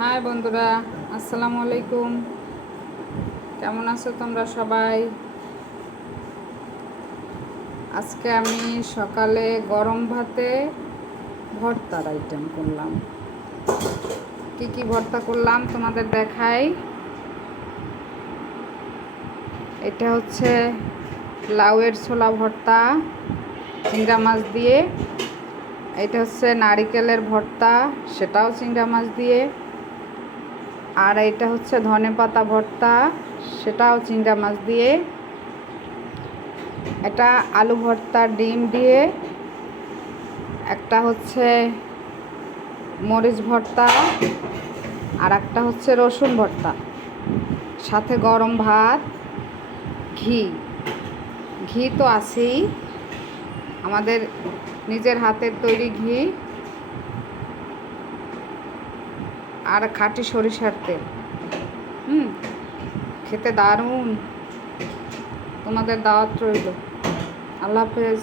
High বন্ধুরা, আসসালামু আলাইকুম। কেমন আছো তোমরা সবাই? আজকে আমি সকালে গরম ভাতে ভর্তার আইটেম করলাম। কি কি ভর্তা করলাম তোমাদের দেখাই। এটা হচ্ছে লাউয়ের ছোলা ভর্তা চিংড়া মাছ দিয়ে। এটা হচ্ছে নারিকেলের ভর্তা, সেটাও চিংড়া মাছ দিয়ে। আর এটা হচ্ছে ধনেপাতা ভর্তা, সেটাও চিংড়া মাছ দিয়ে। এটা আলু ভর্তা ডিম দিয়ে। একটা হচ্ছে মরিচ ভর্তা, আর একটা হচ্ছে রসুন ভর্তা, সাথে গরম ভাত, ঘি। ঘি তো আছেই, আমাদের নিজের হাতের তৈরি ঘি, আর খাঁটি সরিষার তেল। খেতে দারুণ। তোমাদের দাওয়াত রইল। আল্লাহ হাফেজ।